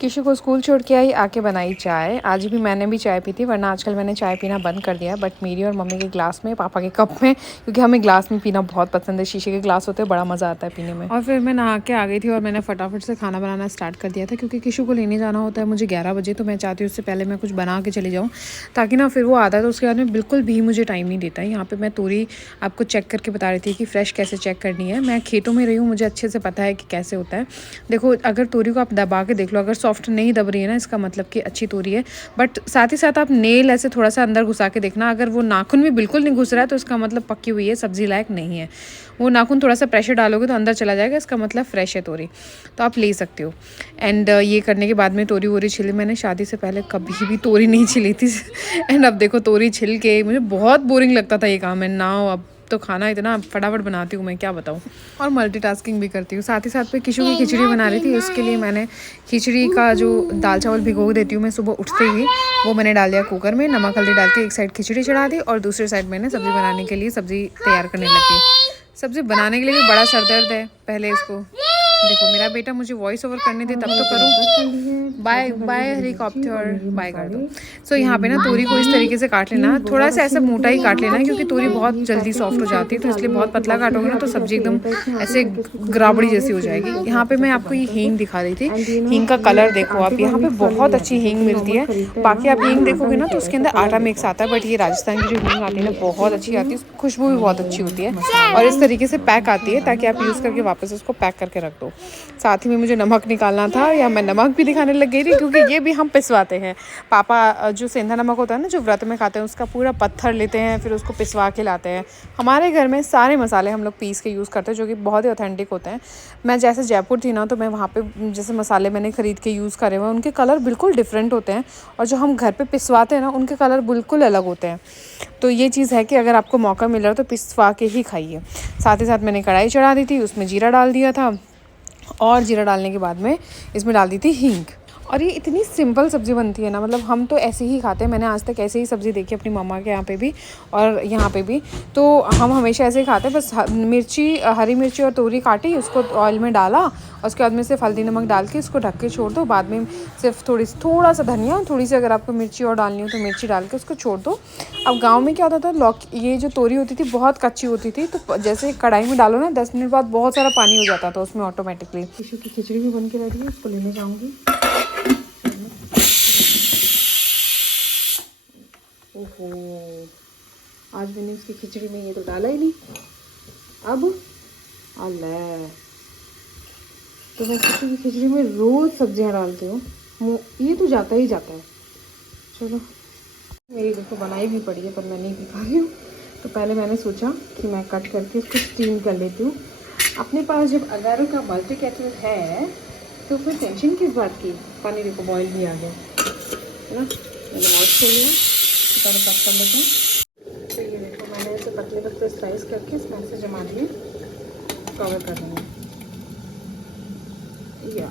किशु को स्कूल छोड़ के आई, आके बनाई चाय। आज भी मैंने भी चाय पी थी, वरना आजकल मैंने चाय पीना बंद कर दिया है। बट मेरी और मम्मी के ग्लास में, पापा के कप में, क्योंकि हमें ग्लास में पीना बहुत पसंद है। शीशे के ग्लास होते हैं, बड़ा मज़ा आता है पीने में। और फिर मैं नहा के आ गई थी और मैंने फटाफट से खाना बनाना स्टार्ट कर दिया था, क्योंकि किशु को लेने जाना होता है मुझे 11 बजे। तो मैं चाहती हूँ उससे पहले मैं कुछ बना के चली जाऊँ, ताकि ना फिर वो आता है तो उसके बाद में बिल्कुल भी मुझे टाइम नहीं देता है। यहाँ पर मैं तोरी आपको चेक करके बता रही थी कि फ़्रेश कैसे चेक करनी है। मैं खेतों में रही हूँ, मुझे अच्छे से पता है कि कैसे होता है। देखो, अगर तोरी को आप दबा के देख लो, अगर सॉफ्ट नहीं दब रही है ना, इसका मतलब कि अच्छी तोरी है। बट साथ ही साथ आप नेल ऐसे थोड़ा सा अंदर घुसा के देखना, अगर वो नाखून भी बिल्कुल नहीं घुस रहा है तो इसका मतलब पक्की हुई है, सब्जी लायक नहीं है। वो नाखून थोड़ा सा प्रेशर डालोगे तो अंदर चला जाएगा, इसका मतलब फ्रेश है तोरी, तो आप ले सकते हो। एंड ये करने के बाद में तोरी वोरी छिली। मैंने शादी से पहले कभी भी तोरी नहीं छिली थी। एंड अब देखो तोरी छिल के, मुझे बहुत बोरिंग लगता था ये काम है ना। अब तो खाना इतना फटाफट बनाती हूँ, मैं क्या बताऊँ। और मल्टीटास्किंग भी करती हूँ। साथ ही साथ पे किशु की खिचड़ी बना रही थी, उसके लिए मैंने खिचड़ी का जो दाल चावल भिगो देती हूँ मैं सुबह उठते ही, वो मैंने डाल दिया कुकर में। नमक हल्दी डाल के एक साइड खिचड़ी चढ़ा दी और दूसरी साइड मैंने सब्ज़ी बनाने के लिए सब्ज़ी तैयार करने लगी। सब्ज़ी बनाने के लिए भी बड़ा सरदर्द है। पहले इसको देखो, मेरा बेटा मुझे वॉइस ओवर करने दे तब तो करूँ। बाय बाय हेलीकॉप्टर, बाय कर दो। सो यहाँ पे ना तोरी को इस तरीके से काट लेना, थोड़ा सा ऐसा मोटा ही काट लेना, क्योंकि तोरी बहुत जल्दी सॉफ्ट हो जाती है। तो इसलिए बहुत पतला काटोगे ना तो सब्जी एकदम ऐसे ग्राबड़ी जैसी हो जाएगी। यहाँ पे मैं आपको ये हींग दिखा रही थी। हींग का कलर देखो आप, यहाँ पे बहुत अच्छी हींग मिलती है। बाकी आप हींग देखोगे ना तो उसके अंदर आटा मिक्स आता है, बट ये राजस्थान की जो हींग आती है ना बहुत अच्छी आती है, खुशबू भी बहुत अच्छी होती है। और इस तरीके से पैक आती है ताकि आप यूज़ करके वापस उसको पैक करके रख दो। साथ ही में मुझे नमक निकालना था, या मैं नमक भी दिखाने लग गई थी, क्योंकि ये भी हम पिसवाते हैं। पापा जो सेंधा नमक होता है ना, जो व्रत में खाते हैं, उसका पूरा पत्थर लेते हैं, फिर उसको पिसवा के लाते हैं। हमारे घर में सारे मसाले हम लोग पीस के यूज़ करते हैं, जो कि बहुत ही ऑथेंटिक होते हैं। मैं जैसे जयपुर थी ना, तो मैं वहाँ पे जैसे मसाले मैंने ख़रीद के यूज़ करे हुए, उनके कलर बिल्कुल डिफरेंट होते हैं, और जो हम घर पे पिसवाते हैं ना, उनके कलर बिल्कुल अलग होते हैं। तो ये चीज़ है कि अगर आपको मौका मिल रहा है तो पिसवा के ही खाइए। साथ ही साथ मैंने कढ़ाई चढ़ा दी थी, उसमें जीरा डाल दिया था, और जीरा डालने के बाद में इसमें डाल दी थी हींग। और ये इतनी सिंपल सब्ज़ी बनती है ना, मतलब हम तो ऐसे ही खाते हैं। मैंने आज तक ऐसे ही सब्ज़ी देखी अपनी मम्मा के यहाँ पे भी और यहाँ पे भी, तो हम हमेशा ऐसे ही खाते हैं। बस मिर्ची, हरी मिर्ची और तोरी काटी, उसको ऑयल में डाला, और उसके बाद में सिर्फ हल्दी नमक डाल के इसको ढक के छोड़ दो। बाद में सिर्फ थोड़ा सा धनिया, थोड़ी सी अगर आपको मिर्ची और डालनी हो तो मिर्ची डाल के उसको छोड़ दो। अब गाँव में क्या होता था, ये जो तोरी होती थी बहुत कच्ची होती थी, तो जैसे कढ़ाई में डालो ना, 10 मिनट बाद बहुत सारा पानी हो जाता था उसमें ऑटोमेटिकली। किशु की खिचड़ी भी बन के रेडी है, उसको लेने जाऊँगी। ओहो, आज मैंने इसकी खिचड़ी में ये तो डाला ही नहीं। अब अल्लाह, तो मैं किसी की खिचड़ी में रोज़ सब्जियां डालती हूँ, ये तो जाता ही जाता है। चलो, मेरी देखो बनाई भी पड़ी है, पर मैं नहीं भी खा रही हूँ। तो पहले मैंने सोचा कि मैं कट करके इसको स्टीम कर लेती हूँ। अपने पास जब अगारो का मल्टी केटल है तो फिर टेंशन किस बात की। पानी देखो बॉयल भी आ गया है ना, मैंने वॉश कर लिया, तो पहले कट कर लेते हैं। तो ये देखो, मैंने इसे पतले पतले स्लाइस करके इसमें से जमा दिए, कवर कर देंगे या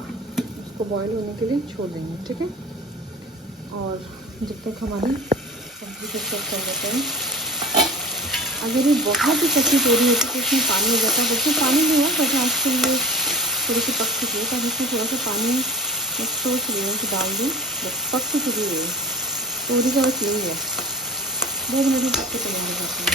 उसको बॉयल होने के लिए छोड़ देंगे, ठीक है। और जब तक हमारी सब्जी को चेक कर लेते हैं। अगर ये बहुत ही कच्ची तोरी होती तो इसमें पानी हो जाता है, बच्चे पानी नहीं हुआ, बट आज के लिए थोड़ी सी पक चुकी है, तो इसमें थोड़ा सा पानी मैं सोच रही हूँ कि डाल दूँ, बस पक तो चुकी है तोरी का, बस यही है। 2 मिनट में पक के तैयार हो जाती है।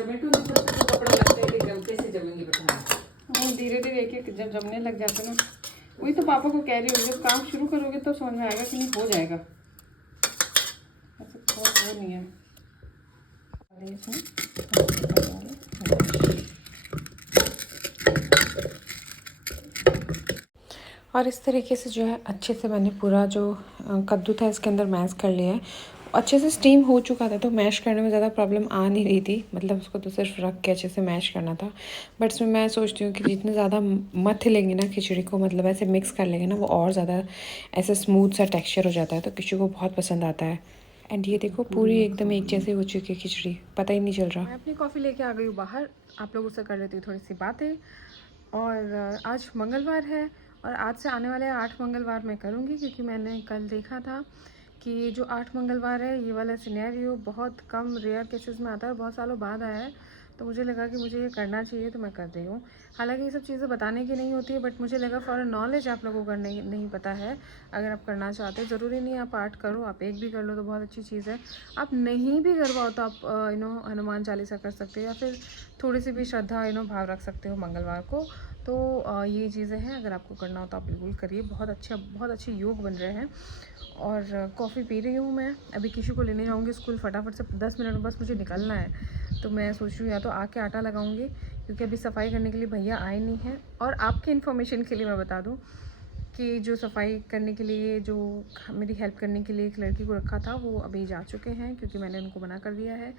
कपड़ा लगता है, जमते से जमेंगे बताना। धीरे धीरे एक एक जब जमने लग जाते ना, वही तो पापा को कह रही हूँ, जब काम शुरू करोगे तो समझ में आएगा कि नहीं हो जाएगा, ऐसा बहुत वो नहीं है। और इस तरीके से जो है अच्छे से मैंने पूरा जो कद्दू था इसके अंदर मैश कर लिया है। अच्छे से स्टीम हो चुका था, तो मैश करने में ज़्यादा प्रॉब्लम आ नहीं रही थी, मतलब उसको तो सिर्फ रख के अच्छे से मैश करना था। बट इसमें मैं सोचती हूँ कि जितने ज़्यादा मथ लेंगे ना खिचड़ी को, मतलब ऐसे मिक्स कर लेंगे ना, वो और ज़्यादा ऐसे स्मूथ सा टेक्सचर हो जाता है, तो किसी को बहुत पसंद आता है। एंड ये देखो पूरी एकदम एक जैसे हो चुकी है खिचड़ी, पता ही नहीं चल रहा। मैं अपनी कॉफ़ी लेके आ गई हूँ बाहर, आप लोगों से कर लेती हूँ थोड़ी सी बातें। और आज मंगलवार है, और आज से आने वाले 8 मंगलवार मैं करूँगी, क्योंकि मैंने कल देखा था कि ये जो 8 मंगलवार है, ये वाला सिनेरियो बहुत कम रेयर केसेस में आता है, बहुत सालों बाद आया है। तो मुझे लगा कि मुझे ये करना चाहिए, तो मैं कर रही हूँ। हालांकि ये सब चीज़ें बताने की नहीं होती है, बट मुझे लगा फॉर नॉलेज आप लोगों को नहीं पता है। अगर आप करना चाहते हैं, ज़रूरी नहीं आप 8 करो, आप 1 भी कर लो तो बहुत अच्छी चीज़ है। आप नहीं भी कर पाओ तो आप हनुमान चालीसा कर सकते हो, या फिर थोड़ी सी भी श्रद्धा भाव रख सकते हो मंगलवार को। तो ये चीज़ें हैं, अगर आपको करना हो तो आप बिल्कुल करिए। बहुत अच्छे योग बन रहे हैं। और कॉफ़ी पी रही हूँ मैं। अभी किसी को लेने जाऊँगी स्कूल, फटाफट से 10 मिनट में बस मुझे निकलना है। तो मैं सोच रही हूँ या तो आके आटा लगाऊँगी, क्योंकि अभी सफाई करने के लिए भैया आए नहीं हैं। और आपके इन्फॉर्मेशन के लिए मैं बता दूँ कि जो सफाई करने के लिए, जो मेरी हेल्प करने के लिए एक लड़की को रखा था, वो अभी जा चुके हैं, क्योंकि मैंने उनको मना कर दिया है,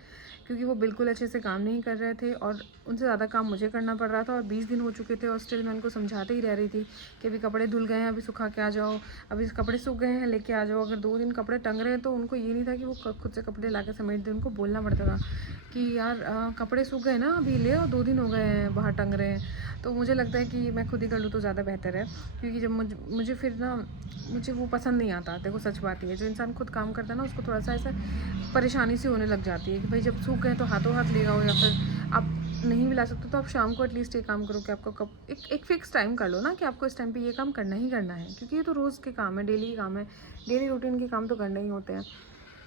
क्योंकि वो बिल्कुल अच्छे से काम नहीं कर रहे थे और उनसे ज़्यादा काम मुझे करना पड़ रहा था। और 20 दिन हो चुके थे और स्टिल मैं उनको समझाते ही रह रही थी कि अभी कपड़े धुल गए हैं, अभी सुखा के आ जाओ, अभी कपड़े सूख गए हैं, लेके आ जाओ। अगर 2 दिन कपड़े टंग रहे हैं तो उनको ये नहीं था कि वो खुद से कपड़े ला के समेट दें, उनको बोलना पड़ता था कि यार कपड़े सूख गए ना, अभी ले, और 2 दिन हो गए हैं बाहर टंग रहे हैं। तो मुझे लगता है कि मैं खुद ही कर लूँ तो ज़्यादा बेहतर है, क्योंकि जब मुझे फिर ना, मुझे वो पसंद नहीं आता। देखो सच बात है, जो इंसान खुद काम करता है ना, उसको थोड़ा सा ऐसा परेशानी सी होने लग जाती है कि भाई जब सूख गए तो हाथों हाथ ले आओ, या फिर आप नहीं भी ला सकते तो आप शाम को एटलीस्ट ये काम करो कि आपको कब एक फिक्स टाइम कर लो ना, कि आपको इस टाइम पे ये काम करना ही करना है, क्योंकि ये तो रोज़ के काम है, डेली काम है, डेली रूटीन के काम तो करने ही होते हैं।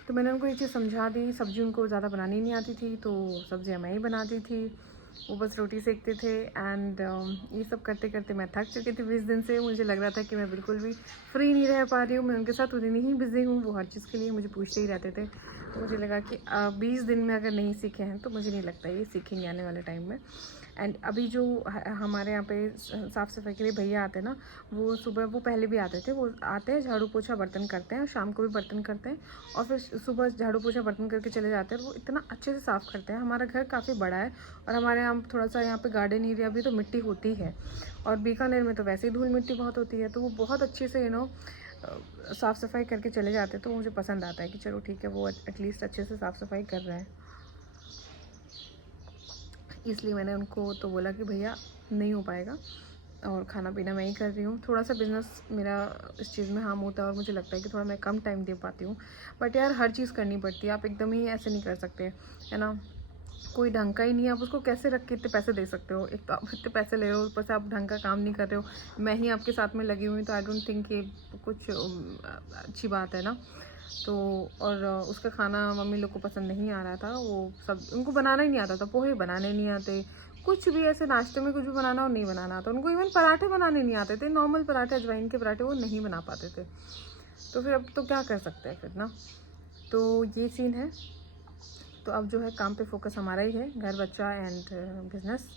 तो मैंने उनको ये चीज़ समझा दी। सब्ज़ी उनको ज़्यादा बनानी नहीं आती थी, तो सब्ज़ियाँ मैं ही बनाती थी, वो बस रोटी सेकते थे। एंड ये सब करते करते मैं थक चुकी थी 20 दिन से। मुझे लग रहा था कि मैं बिल्कुल भी फ्री नहीं रह पा रही हूँ, मैं उनके साथ उतनी ही बिज़ी हूँ। वो हर चीज़ के लिए मुझे पूछते ही रहते थे। तो मुझे लगा कि 20 दिन में अगर नहीं सीखे हैं तो मुझे नहीं लगता ये सीखेंगे आने वाले टाइम में। एंड अभी जो हमारे यहाँ पे साफ़ सफाई के लिए भैया आते हैं ना, वो सुबह, वो पहले भी आते थे, वो आते हैं, झाड़ू पोछा बर्तन करते हैं, और शाम को भी बर्तन करते हैं, और फिर सुबह झाड़ू पोछा बर्तन करके चले जाते हैं। वो इतना अच्छे से साफ़ करते हैं। हमारा घर काफ़ी बड़ा है, और हमारे यहाँ थोड़ा सा यहाँ पे गार्डन एरिया भी, तो मिट्टी होती है, और बीकानेर में तो वैसे ही धूल मिट्टी बहुत होती है। तो वो बहुत अच्छे से साफ़ सफाई करके चले जाते हैं। तो मुझे पसंद आता है कि चलो ठीक है, वो एटलीस्ट अच्छे से साफ़ सफाई कर रहे हैं। इसलिए मैंने उनको तो बोला कि भैया नहीं हो पाएगा, और खाना पीना मैं ही कर रही हूँ। थोड़ा सा बिज़नेस मेरा इस चीज़ में हार्म होता है, और मुझे लगता है कि थोड़ा मैं कम टाइम दे पाती हूँ। बट यार हर चीज़ करनी पड़ती है, आप एकदम ही ऐसे नहीं कर सकते, है ना। कोई ढंग का ही नहीं है, आप उसको कैसे रख के इतने पैसे दे सकते हो। एक तो आप इतने पैसे ले रहे हो, ऊपर से आप ढंग का काम नहीं कर रहे हो, मैं ही आपके साथ में लगी हुई, तो आई डोंट थिंक ये कुछ अच्छी बात है ना। तो और उसका खाना मम्मी लोग को पसंद नहीं आ रहा था, वो सब उनको बनाना ही नहीं आता था, पोहे बनाने नहीं आते, कुछ भी ऐसे नाश्ते में कुछ भी बनाना हो नहीं बनाना आता उनको। इवन पराठे बनाने नहीं आते थे, नॉर्मल पराठे, अजवाइन के पराठे, वो नहीं बना पाते थे। तो फिर अब तो क्या कर सकते हैं फिर ना। तो ये सीन है। तो अब जो है काम पे फोकस हमारा ही है, घर बच्चा एंड बिजनेस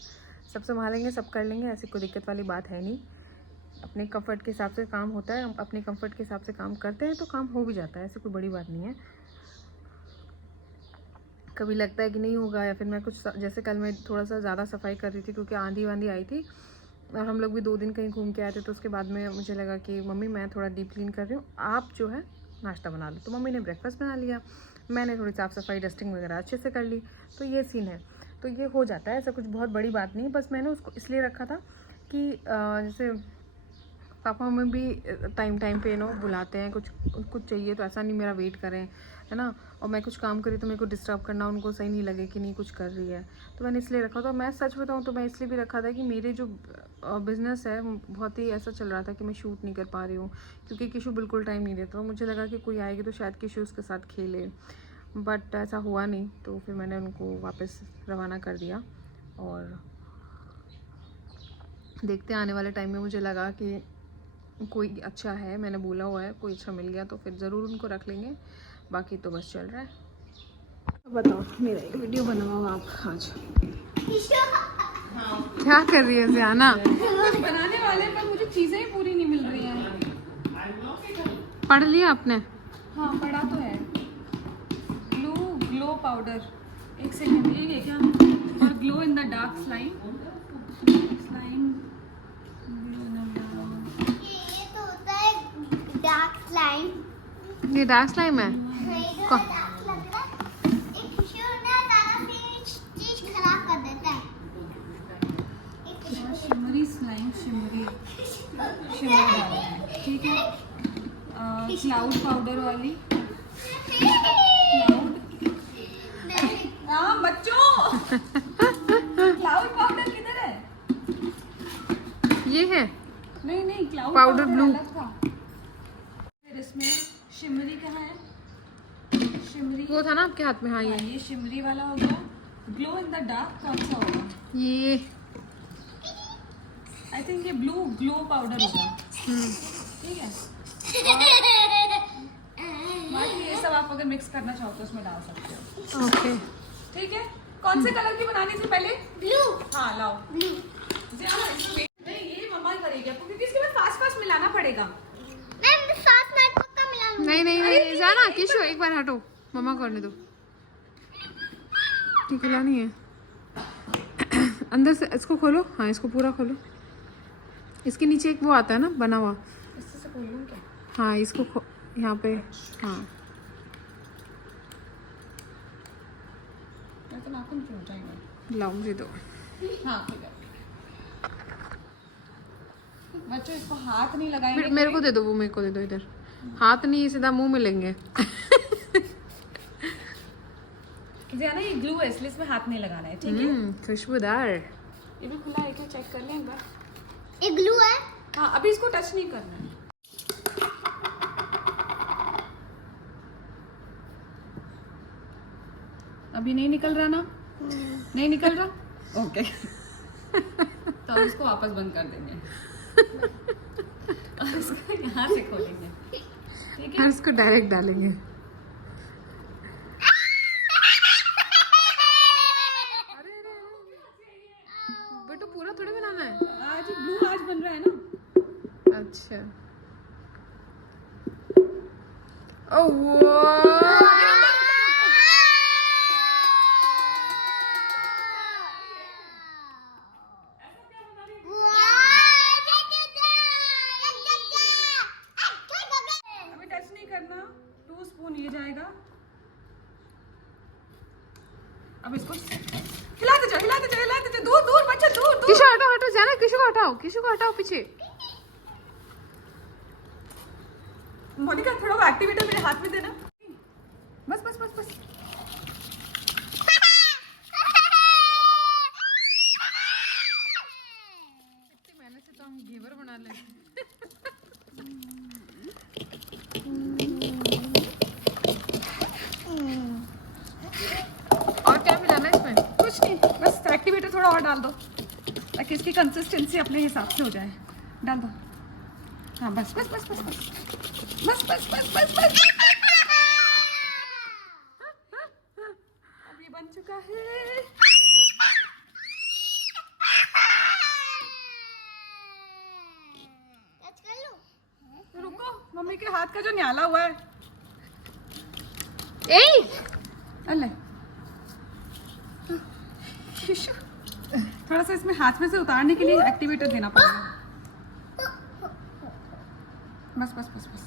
सब संभालेंगे, सब कर लेंगे, ऐसी कोई दिक्कत वाली बात है नहीं। अपने कंफर्ट के हिसाब से काम होता है, हम अपने कंफर्ट के हिसाब से काम करते हैं तो काम हो भी जाता है, ऐसी कोई बड़ी बात नहीं है। कभी लगता है कि नहीं होगा, या फिर मैं कुछ, जैसे कल मैं थोड़ा सा ज़्यादा सफाई कर रही थी क्योंकि आंधी वांधी आई थी, और हम लोग भी 2 दिन कहीं घूम के आए थे। तो उसके बाद में मुझे लगा कि मम्मी मैं थोड़ा डीप क्लीन कर रही हूँ, आप जो है नाश्ता बना लो। तो मम्मी ने ब्रेकफास्ट बना लिया, मैंने थोड़ी साफ़ सफाई डस्टिंग वगैरह अच्छे से कर ली। तो ये सीन है, तो ये हो जाता है, ऐसा कुछ बहुत बड़ी बात नहीं। बस मैंने उसको इसलिए रखा था कि जैसे पापा मम्मी भी टाइम टाइम पे बुलाते हैं, कुछ कुछ चाहिए तो ऐसा नहीं मेरा वेट करें, है ना। और मैं कुछ काम करी तो मेरे को डिस्टर्ब करना उनको सही नहीं लगे कि नहीं कुछ कर रही है। तो मैंने इसलिए रखा था। मैं सच बताऊँ तो मैं इसलिए भी रखा था कि मेरे जो बिज़नेस है बहुत ही ऐसा चल रहा था कि मैं शूट नहीं कर पा रही हूँ, क्योंकि किशु बिल्कुल टाइम नहीं देता। मुझे लगा कि कोई आएगी तो शायद किशु उसके साथ खेले, बट ऐसा हुआ नहीं। तो फिर मैंने उनको वापस रवाना कर दिया, और देखते आने वाले टाइम में मुझे लगा कि कोई अच्छा है, मैंने बोला हुआ है, कोई अच्छा मिल गया तो फिर ज़रूर उनको रख लेंगे। बाकी तो बस चल रहा है। बताओ, मेरा एक वीडियो बनवाओ आप आज। क्या कर रही है ज़ियाना? कुछ बनाने वाले, पर मुझे चीज़ें ही पूरी नहीं मिल रही हैं। पढ़ लिया आपने? हाँ पढ़ा तो है। पाउडर, एक सेकेंड, ये क्या, और glow in the dark slime, ये तो होता है डार्क स्लाइम। ये डार्क स्लाइम है। डार्क लग रहा है। एक टिश्यू ना सारा चीज खराब कर देता है। एक टिश्यू शिमरी स्लाइम, शिमरी डाल है, ठीक है। क्लाउड पाउडर वाली, क्लाउड, हाँ बच्चों, क्लाउड पाउडर किधर है? ये है नहीं, क्लाउड पाउडर ब्लू। अलग था। फिर इसमें शिमरी कहाँ है? शिमरी वो था ना आपके हाथ में। हाँ हाँ, ये शिमरी वाला हो गया। ग्लो इन द डार्क कौन सा होगा? ये आई थिंक ये ब्लू ग्लो पाउडर होगा, ठीक है। बाकी ये सब आप अगर मिक्स करना चाहो तो उसमें डाल सकते हो, ओके। ठीक है। कौन से कलर की बनानी थी पहले? ब्लू हाँ लाओ। ब्लू। नहीं, ये मम्मा ही करेगी आपको, क्योंकि इसके बाद फास्ट मिलाना पड़ेगा। मैं 7 मिनट पक्का मिलाऊंगी। नहीं जाना किशो, एक बार हटो, मम्मा करने दो। ये खुला नहीं है अंदर से, इसको खोलो। हाँ इसको पूरा खोलो। इसके नीचे एक वो आता है ना बना हुआ। इससे से खोल लूं क्या? हाँ इसको यहाँ पे। हाँ मैं तो नाखून क्यों जाएगा? लाओ मुझे दो। हाँ ठीक है। बच्चों इसको हाथ नहीं लगाएंगे। मेरे को दे दो, वो मेरे को दे दो। इधर हाथ नहीं, सीधा मुंह में लेंगे। ना ये ग्लू है इसलिए इसमें हाथ नहीं लगाना है, ठीक है। खुशबूदार। ये भी खुला है क्या, चेक कर लें एक बार। ये ग्लू है। हाँ अभी इसको टच नहीं करना है। अभी नहीं निकल रहा ना? नहीं निकल रहा, ओके। तो हम इसको वापस बंद कर देंगे और इसको यहाँ से खोलेंगे, ठीक है। और इसको डायरेक्ट डालेंगे। बेटू पूरा थोड़ी बनाना है। आज ब्लू आज बन रहा है ना। अच्छा ओह अभी टच नहीं करना। 2 स्पून ये जाएगा। अब इसको हिलाते जाओ, हिलाते जाओ, हिलाते जाओ। दूर दूर बच्चा, दूर दूर। किशो हटाओ हटाओ, जाना किशो को हटाओ, किशो को हटाओ पीछे। मोनिका थोड़ा वो एक्टिवेटर मेरे हाथ में देना। बस बस बस बस। इतनी मेहनत से तो हम घेवर बना लेंगे। और क्या मिलाना है इसमें? कुछ नहीं, बस एक्टिवेटर थोड़ा और डाल दो ताकि इसकी कंसिस्टेंसी अपने हिसाब से हो जाए। डाल दो। हाँ बस बस बस बस बस बस बस बस बस बस। अब ये बन चुका है। टच कर लूं? रुको, मम्मी के हाथ का जो न्याला हुआ है। ए अल्ले थोड़ा सा इसमें हाथ में से उतारने के लिए एक्टिवेटर देना पड़ेगा। बस बस बस बस।